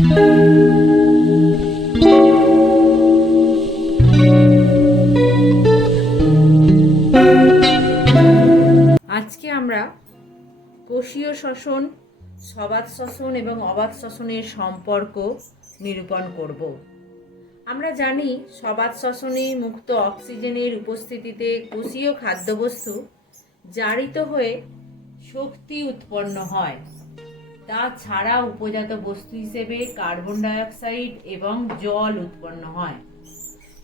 আজকে আমরা কোষীয় শ্বসন, সবাত শ্বসন এবং অবাত শ্বসনের সম্পর্ক নিরূপণ করব। আমরা জানি সবাত শ্বসনে মুক্ত অক্সিজেনের উপস্থিতিতে কোষীয় খাদ্যবস্তু জারিত হয়ে শক্তি উৎপন্ন হয়। তাছাড়া উপজাত বস্তু হিসেবে কার্বন ডাইঅক্সাইড এবং জল উৎপন্ন হয়।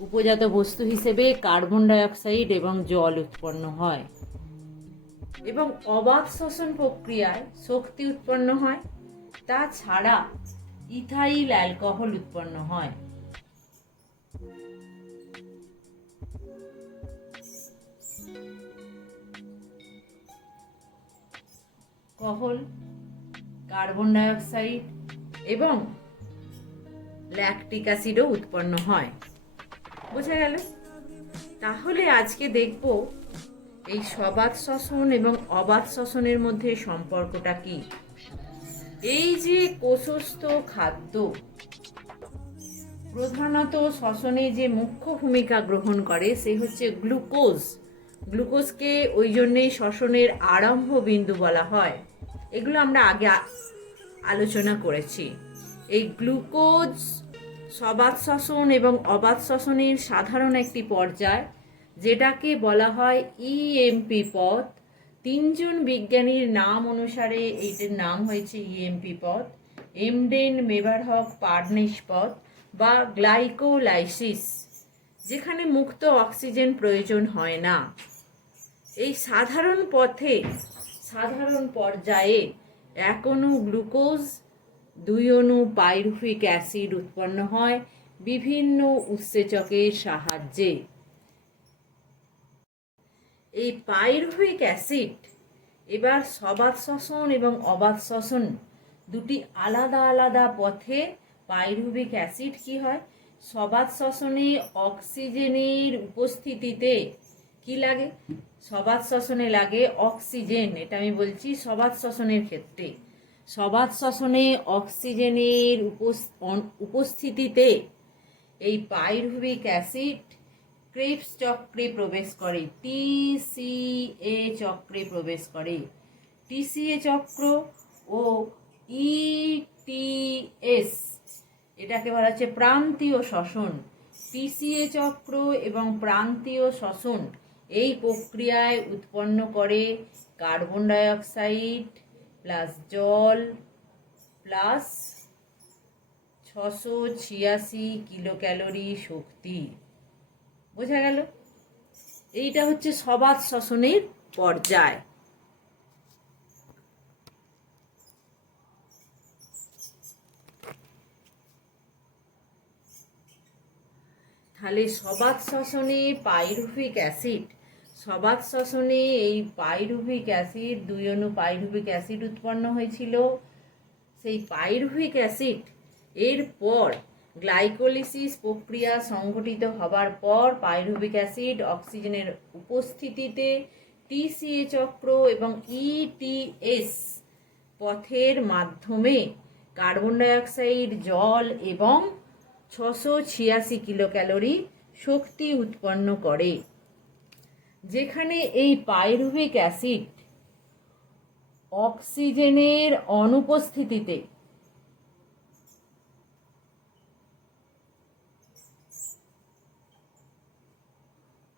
উপজাত বস্তু হিসেবে কার্বন ডাইঅক্সাইড এবং জল উৎপন্ন হয় এবং অবাত শ্বসন প্রক্রিয়ায় শক্তি উৎপন্ন হয়। তাছাড়া ইথাইল অ্যালকোহল উৎপন্ন হয়। কহল, কার্বন ডাইঅক্সাইড এবং ল্যাকটিক অ্যাসিডও উৎপন্ন হয়। বোঝা গেল? তাহলে আজকে দেখব এই সবাত শ্বসন এবং অবাত শ্বসনের মধ্যে সম্পর্কটা কি। এই যে কোষস্থ খাদ্য প্রধানত শ্বসনে যে মুখ্য ভূমিকা গ্রহণ করে সে হচ্ছে গ্লুকোজ। গ্লুকোজকে ওই জন্যেই শ্বসনের আরম্ভ বিন্দু বলা হয়। এগুলো আমরা আগে আলোচনা করেছি। এই গ্লুকোজ সবাত শ্বসন এবং অবাত শ্বসনের সাধারণ একটি পর্যায়, যেটাকে বলা হয় ইএমপি পথ। তিনজন বিজ্ঞানীর নাম অনুসারে এইটার নাম হয়েছে ইএমপি পথ: এমডেন, মেবারহক, পার্নেস পথ বা গ্লাইকোলাইসিস, যেখানে মুক্ত অক্সিজেন প্রয়োজন হয় না। এই সাধারণ পথে সাধারণ পর্যায়ে 1 অণু গ্লুকোজ, 2 অণু পাইরুভিক অ্যাসিড উৎপন্ন হয় বিভিন্ন উৎসেচকের সাহায্যে। এই পাইরুভিক অ্যাসিড এবার সবাত শ্বসন এবং অবাত শ্বসন দুটি আলাদা আলাদা পথে। পাইরুভিক অ্যাসিড কি হয়, সবাত শ্বসনে অক্সিজেনের উপস্থিতিতে কি লাগে, সবাত শ্বসনে লাগে অক্সিজেন। এটা আমি বলছি সবাত শ্বসনের ক্ষেত্রে। সবাত শ্বসনে অক্সিজেনের উপস্থিতিতে এই পাইরুভিক অ্যাসিড ক্রেবস চক্রে প্রবেশ করে, টিসিএ চক্রে প্রবেশ করে। টিসিএ চক্র ও ইটিএস, এটাকে বলা হচ্ছে প্রান্তীয় শ্বসন। টিসিএ চক্র এবং প্রান্তীয় শ্বসন এই প্রক্রিয়ায় উৎপন্ন করে কার্বন ডাইঅক্সাইড প্লাস জল প্লাস 686 কিলো ক্যালোরি শক্তি। বোঝা গেল? এইটা হচ্ছে সবাত শ্বসনের পর্যায়। তাহলে সবাত শ্বসনে পাইরুভিক অ্যাসিড, সবাত শ্বসনে এই পাইরুভিক অ্যাসিড, 2 অণু পাইরুভিক অ্যাসিড উৎপন্ন হয়েছিল। সেই পাইরুভিক অ্যাসিড এরপর গ্লাইকোলিসিস প্রক্রিয়া সংঘটিত হবার পর পাইরুভিক অ্যাসিড অক্সিজেনের উপস্থিতিতে টিসিএ চক্র এবং ইটিএস পথের মাধ্যমে কার্বন ডাইঅক্সাইড, জল এবং 686 কিলো ক্যালোরি শক্তি উৎপন্ন করে। যেখানে এই পাইরুভিক অ্যাসিড অক্সিজেনের অনুপস্থিতিতে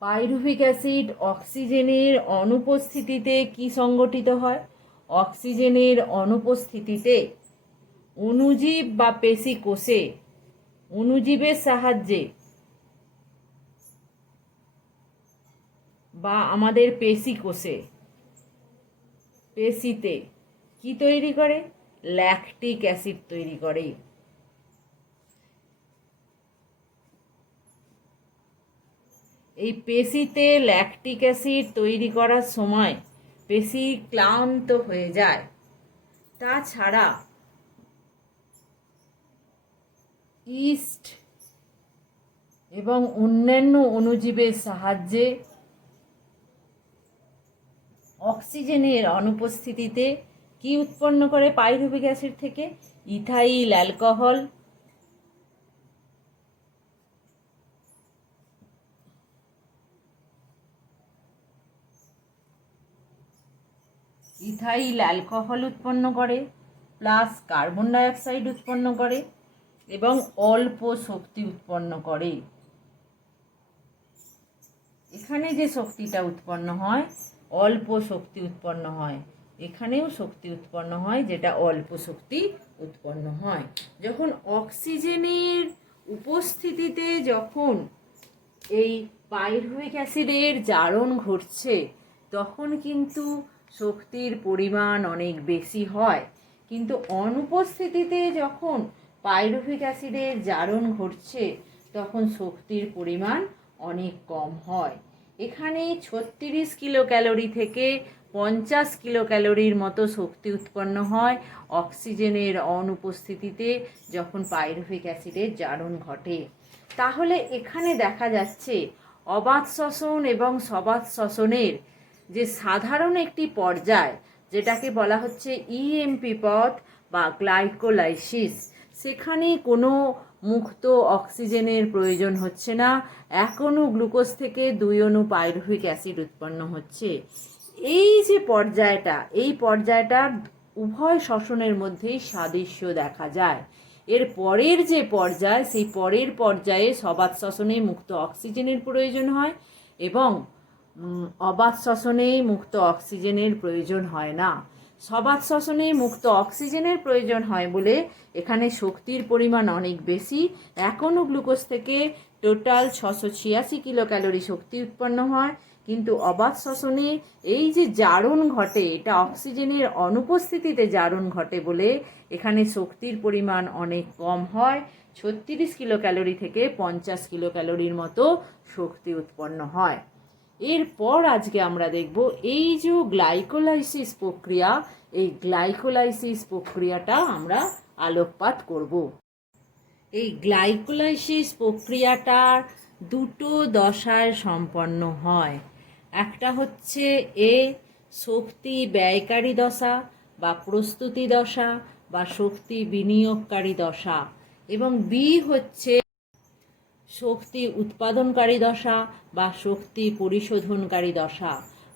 পাইরুভিক অ্যাসিড অক্সিজেনের অনুপস্থিতিতে কি সংগঠিত হয়? অক্সিজেনের অনুপস্থিতিতে অণুজীব বা পেশি কোষে অণুজীবের সাহায্যে বা আমাদের পেশি কোষে পেশিতে কি তৈরি করে? ল্যাকটিক অ্যাসিড তৈরি করে। এই পেশিতে ল্যাকটিক অ্যাসিড তৈরি করার সময় পেশি ক্লান্ত হয়ে যায়। তাছাড়া ইস্ট এবং অন্যান্য অণুজীবের সাহায্যে অক্সিজেনের অনুপস্থিতিতে কি উৎপন্ন করে পাইরুভিক অ্যাসিড থেকে? Ethyl alcohol. ইথাইল অ্যালকোহল উৎপন্ন করে, প্লাস কার্বন ডাইঅক্সাইড উৎপন্ন করে এবং অল্প শক্তি উৎপন্ন করে। এখানে যে শক্তিটা উৎপন্ন হয়, অল্প শক্তি উৎপন্ন হয়, এখানেও শক্তি উৎপন্ন হয়, যেটা অল্প শক্তি উৎপন্ন হয়। যখন অক্সিজেনের উপস্থিতিতে যখন এই পাইরুভিক অ্যাসিডের জারণ ঘটছে, তখন কিন্তু শক্তির পরিমাণ অনেক বেশি হয়। কিন্তু অনুপস্থিতিতে যখন পাইরুভিক অ্যাসিডের জারণ ঘটছে, তখন শক্তির পরিমাণ অনেক কম হয়। এখানে 36 কিলো ক্যালোরি থেকে 50 কিলো ক্যালোরির মতো শক্তি উৎপন্ন হয় অক্সিজেনের অনুপস্থিতিতে যখন পাইরুভিক অ্যাসিডের জারণ ঘটে। তাহলে এখানে দেখা যাচ্ছে অবাত শ্বসন এবং সবাত শ্বসনের যে সাধারণ একটি পর্যায়, যেটাকে বলা হচ্ছে ইএমপি পথ বা গ্লাইকোলাইসিস, সেখানে কোনো মুক্ত অক্সিজেনের প্রয়োজন হচ্ছে না। 1 অণু গ্লুকোজ থেকে 2 অণু পাইরুভিক অ্যাসিড উৎপন্ন হচ্ছে। এই যে পর্যায়টা, এই পর্যায়টার উভয় শ্বসনের মধ্যেই সাদৃশ্য দেখা যায়। এর পরের যে পর্যায়, সেই পরের পর্যায়ে সবাত শ্বসনে মুক্ত অক্সিজেনের প্রয়োজন হয় এবং অবাত শ্বসনে মুক্ত অক্সিজেনের প্রয়োজন হয় না। সবাত শ্বসনে মুক্ত অক্সিজেনের প্রয়োজন হয় বলে এখানে শক্তির পরিমাণ অনেক বেশি। 1 অণু গ্লুকোজ থেকে টোটাল 686 কিলো ক্যালোরি শক্তি উৎপন্ন হয়, কিন্তু অবাত শ্বসনে এই যে জারণ ঘটে, এটা অক্সিজেনের অনুপস্থিতিতে জারণ ঘটে বলে এখানে শক্তির পরিমাণ অনেক কম হয়। 36 কিলো ক্যালোরি থেকে 50 কিলো ক্যালোরির মতো শক্তি উৎপন্ন হয়। এরপর আজকে আমরা দেখব এই যে গ্লাইকোলাইসিস প্রক্রিয়া, এই গ্লাইকোলাইসিস প্রক্রিয়াটা আমরা আলোকপাত করব। এই গ্লাইকোলাইসিস প্রক্রিয়াটার দুটো দশায় সম্পন্ন হয়। একটা হচ্ছে এ শক্তি ব্যয়কারী দশা বা প্রস্তুতি দশা বা শক্তি বিনিয়োগকারী দশা, এবং বি হচ্ছে শক্তি উৎপাদনকারী দশা বা শক্তি পরিশোধনকারী দশা।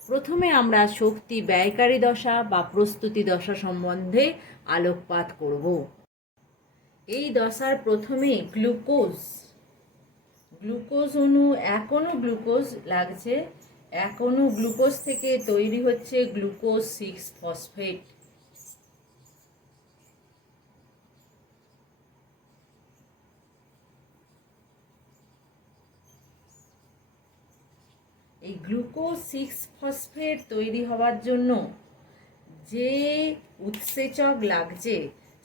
প্রথমে আমরা শক্তি ব্যয়কারী দশা বা প্রস্তুতি দশা সম্বন্ধে আলোকপাত করব। এই দশার প্রথমে গ্লুকোজ অণু, 1 অণু গ্লুকোজ লাগছে। 1 অণু গ্লুকোজ থেকে তৈরি হচ্ছে গ্লুকোজ 6 ফসফেট। এই গ্লুকোজ 6 ফসফেট তৈরি হওয়ার জন্য যে উৎসেচক লাগছে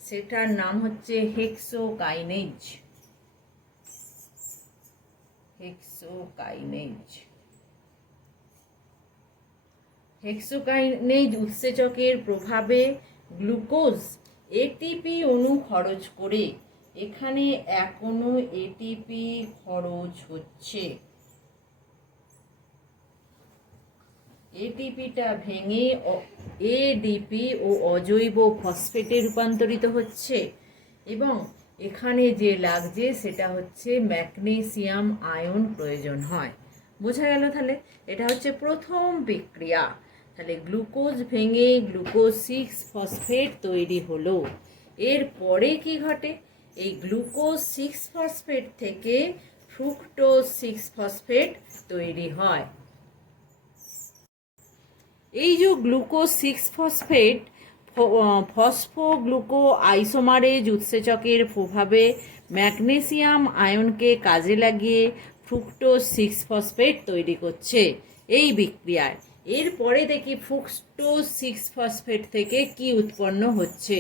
সেটার নাম হচ্ছে হেক্সোকাইনেজ। হেক্সোকাইনেজ উৎসেচকের প্রভাবে গ্লুকোজ এটিপি অণু খরচ করে এখানে 1 অণু এটিপি খরচ হচ্ছে। এটিপিটা ভেঙে এডিপি ও অজৈব ফসফেটে রূপান্তরিত হচ্ছে এবং এখানে যে লাগছে সেটা হচ্ছে ম্যাগনেসিয়াম আয়ন প্রয়োজন হয়। বোঝা গেল? তাহলে এটা হচ্ছে প্রথম বিক্রিয়া। তাহলে গ্লুকোজ ভেঙে গ্লুকোজ 6 ফসফেট তৈরি হলো। এরপরে কি ঘটে? এই গ্লুকোজ 6 ফসফেট থেকে ফ্রুক্টোজ 6 ফসফেট তৈরি হয়। এই যে গ্লুকোজ 6 ফসফেট ফসফোগ্লুকো আইসোমারেজ উৎসেচকের প্রভাবে ম্যাগনেসিয়াম আয়নকে কাজে লাগিয়ে ফ্রুক্টোজ 6 ফসফেট তৈরি করছে এই বিক্রিয়ায়। এরপরে দেখি ফ্রুক্টোজ 6 ফসফেট থেকে কি উৎপন্ন হচ্ছে।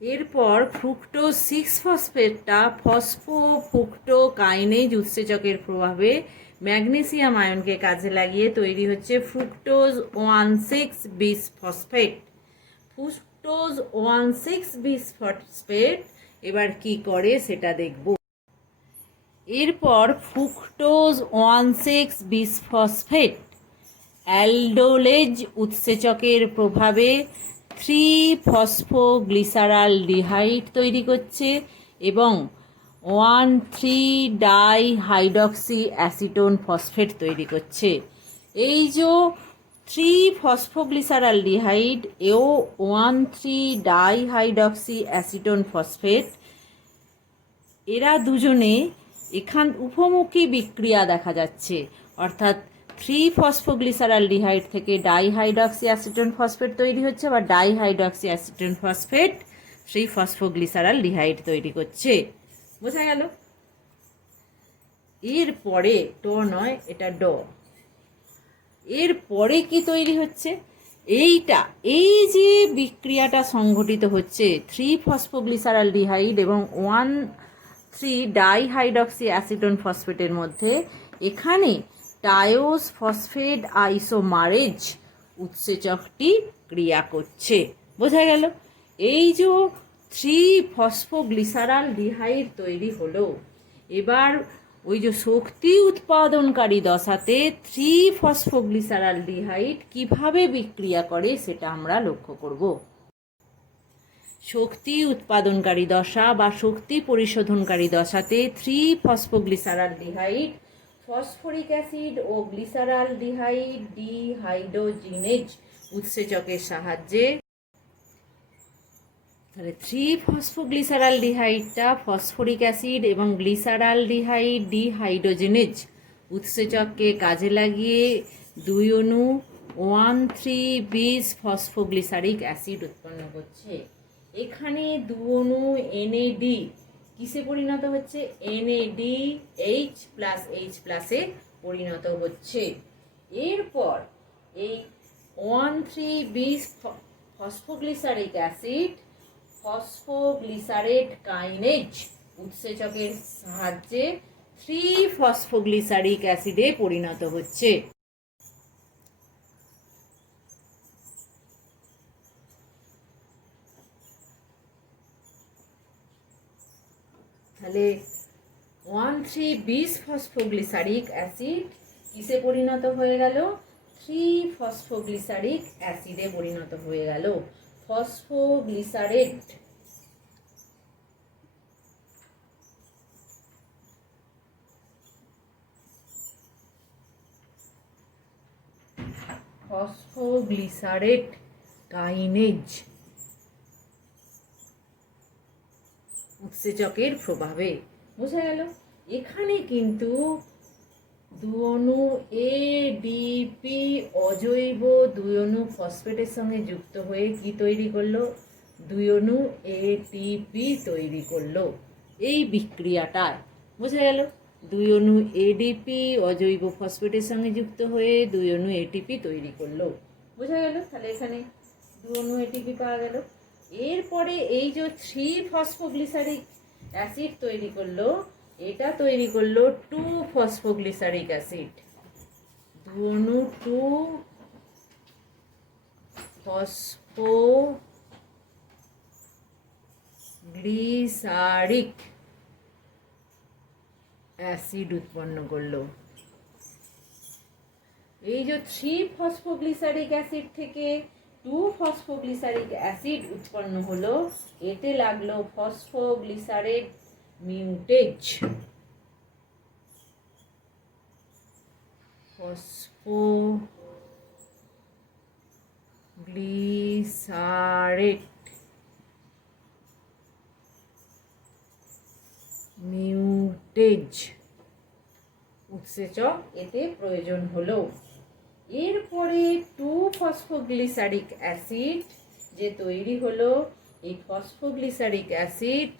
এরপর ফ্রুক্টোজ 6 ফসফেটটা ফসফোফ্রুক্টোকাইনেজ উৎসেচকের প্রভাবে ম্যাগনেসিয়াম আয়নকে কাজে লাগিয়ে তৈরি হচ্ছে ফ্রুক্টোজ 1,6 বিস ফসফেট। ফ্রুক্টোজ 1,6 বিস ফসফেট এবার কি করে সেটা দেখব। এরপর ফ্রুক্টোজ 1,6 বিস ফসফেট অ্যালডোলেজ উৎসেচকের প্রভাবে 3-ফসফোগ্লিসারালডিহাইড তৈরি করছে এবং 1,3-ডাইহাইড্রক্সি অ্যাসিটোন ফসফেট তৈরি করছে। এই যে 3-ফসফোগ্লিসারালডিহাইড এও 1,3-ডাইহাইড্রক্সি অ্যাসিটোন ফসফেট, এরা দুজনে উভমুখী বিক্রিয়া দেখা যাচ্ছে, অর্থাৎ 3-ফসফোগ্লিসারালডিহাইড থেকে ডাইহাইড্রক্সি অ্যাসিটোন ফসফেট তৈরি হচ্ছে বা ডাইহাইড্রক্সি অ্যাসিটোন ফসফেট 3-ফসফোগ্লিসারালডিহাইড তৈরি করছে। বোঝা গেল? এরপরে নয়, এটা ড। এরপরে কি তৈরি হচ্ছে? এই যে বিক্রিয়াটা সংঘটিত হচ্ছে 3-ফসফোগ্লিসারালডিহাইড এবং 1,3-ডাইহাইড্রক্সি অ্যাসিটোন ফসফেটের মধ্যে, এখানে টায়োস ফসফেট আইসোমারেজ উৎসেচকটি ক্রিয়া করছে। বোঝা গেল? এই যে 3-ফসফোগ্লিসারালডিহাইড তৈরি হলো, এবার ওই যে শক্তি উৎপাদনকারী দশাতে 3-ফসফোগ্লিসারালডিহাইড কিভাবে বিক্রিয়া করে সেটা আমরা লক্ষ্য করব। শক্তি উৎপাদনকারী দশা বা শক্তি পরিশোধনকারী দশাতে 3-ফসফোগ্লিসারালডিহাইড ফসফরিক অ্যাসিড ও গ্লিসারালডিহাইড ডিহাইড্রোজিনেজ উৎসেচকের সাহায্যে, তাহলে 3-ফসফোগ্লিসারালডিহাইডটা ফসফরিক অ্যাসিড এবং গ্লিসারালডিহাইড ডিহাইড্রোজিনেজ উৎসেচককে কাজে লাগিয়ে 2 অণু 1,3-বিস-ফসফোগ্লিসারিক অ্যাসিড উৎপন্ন করছে। এখানে 2 অণু NAD কিসে পরিণত হচ্ছে? NADH+H+ পরিণত হচ্ছে। এরপর এই 1,3-বিস-ফসফোগ্লিসারিক অ্যাসিড ফসফোগ্লিসারেট কাইনেজ উৎসেচকের সাহায্যে 3-ফসফোগ্লিসারিক অ্যাসিডে পরিণত হচ্ছে। তাহলে 1,3-বিস-ফসফোগ্লিসারিক অ্যাসিড কিসে পরিণত হয়ে গেল? 3-ফসফোগ্লিসারিক অ্যাসিডে পরিণত হয়ে গেল। ফসফোগ্লিসারেট কাইনেজ উৎসেচকের প্রভাবে। বোঝা গেল? এখানে কিন্তু 2 অণু ADP অজৈব 2 অণু ফসফেটের সঙ্গে যুক্ত হয়ে কি তৈরি করলো? 2 অণু ATP তৈরি করলো এই বিক্রিয়াটায়। বোঝা গেল? 2 অণু ADP অজৈব ফসফেটের সঙ্গে যুক্ত হয়ে 2 অণু ATP তৈরি করলো। বোঝা গেল? তাহলে এখানে 2 অণু ATP পাওয়া গেল। এরপরে এই যে 3-ফসফোগ্লিসারিক অ্যাসিড তৈরি করলো, এটা তৈরি করলো 2-ফসফোগ্লিসারিক অ্যাসিড। 2 অণু 2-ফসফোগ্লিসারিক অ্যাসিড উৎপন্ন করলো। এই যে 3-ফসফোগ্লিসারিক অ্যাসিড থেকে 2-ফসফোগ্লিসারিক অ্যাসিড উৎপন্ন হলো, এতে লাগলো ফসফোগ্লিসারেট মিউটেজ। ফসফোগ্লিসারেট মিউটেজ উৎসেচক এতে প্রয়োজন হলো। এরপরে 2-ফসফোগ্লিসারিক অ্যাসিড যে তৈরি হলো, এই ফসফোগ্লিসারিক অ্যাসিড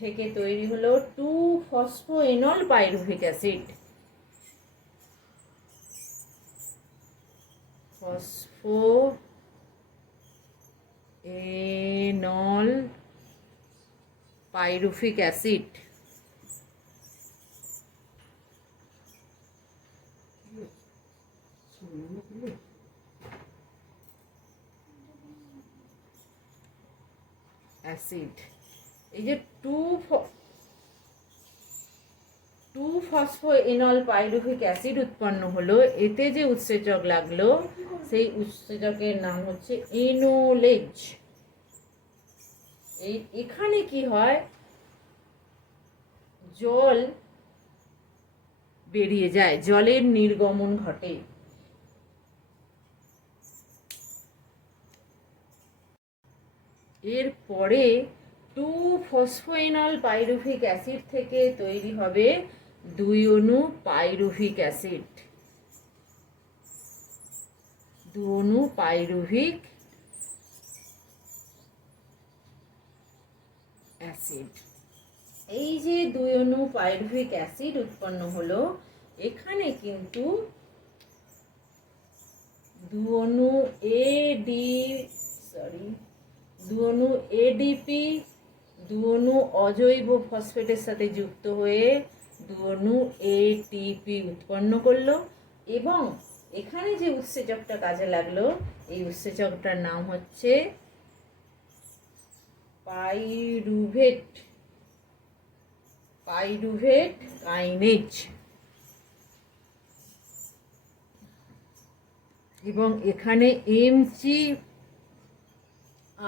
থেকে তৈরি হলো 2-ফসফোএনল পাইরুভিক অ্যাসিড। ফসফোএনল পাইরুভিক অ্যাসিড এই যে 2-ফসফোএনল পাইরুভিক অ্যাসিড উৎপন্ন হলো। এতে যে উৎসেচক লাগলো সেই উৎসেচকের নাম হচ্ছে এনোলেজ। এখানে কি হয়, জল বেরিয়ে যায়, জলের নির্গমন ঘটে। এরপরে 2-ফসফোএনল পাইরুভিক অ্যাসিড থেকে তৈরি হবে 2 অণু পাইরুভিক অ্যাসিড। 2 অণু পাইরুভিক অ্যাসিড। এই যে 2 অণু পাইরুভিক অ্যাসিড উৎপন্ন হলো, এখানে কিন্তু 2 অণু এডিপি 2 অণু অজৈব ফসফেটের সাথে যুক্ত হয়ে 2 অণু এটিপি উৎপন্ন করলো। এবং এখানে যে উৎসেচকটা কাজে লাগলো, এই উৎসেচকটার নাম হচ্ছে পাইরুভেট কাইনেজ। এবং এখানে এমজি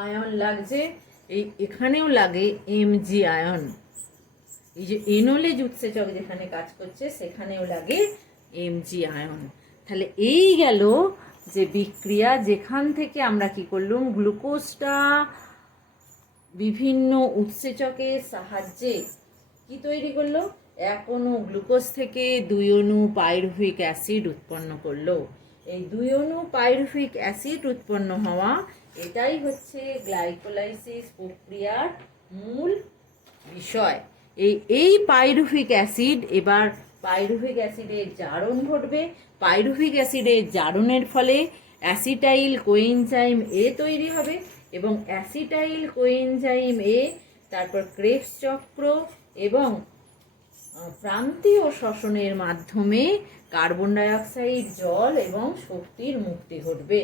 আয়ন লাগছে, এখানেও লাগে এমজি আয়ন। এই যে এনোলেজ উৎসেচক যেখানে কাজ করছে সেখানেও লাগে এমজি আয়ন। তাহলে এই গেল যে বিক্রিয়া, যেখান থেকে আমরা কি করলাম, গ্লুকোজটা বিভিন্ন উৎসেচকের সাহায্যে কি তৈরি করলো, 1 অণু গ্লুকোজ থেকে 2 অণু পাইরুভিক অ্যাসিড উৎপন্ন করলো। এই 2 অণু পাইরুভিক অ্যাসিড উৎপন্ন হওয়া, এটাই হচ্ছে গ্লাইকোলাইসিস প্রক্রিয়ার মূল বিষয়। এই পাইরুভিক অ্যাসিড, এবার পাইরুভিক অ্যাসিডের জারণ ঘটবে। পাইরুভিক অ্যাসিডের জারণের ফলে অ্যাসিটাইল কোএনজাইম এ তৈরি হবে এবং অ্যাসিটাইল কোএনজাইম এ তারপর ক্রেবস চক্র এবং প্রান্তীয় শ্বসনের মাধ্যমে কার্বন ডাই অক্সাইড, জল এবং শক্তির মুক্তি ঘটবে।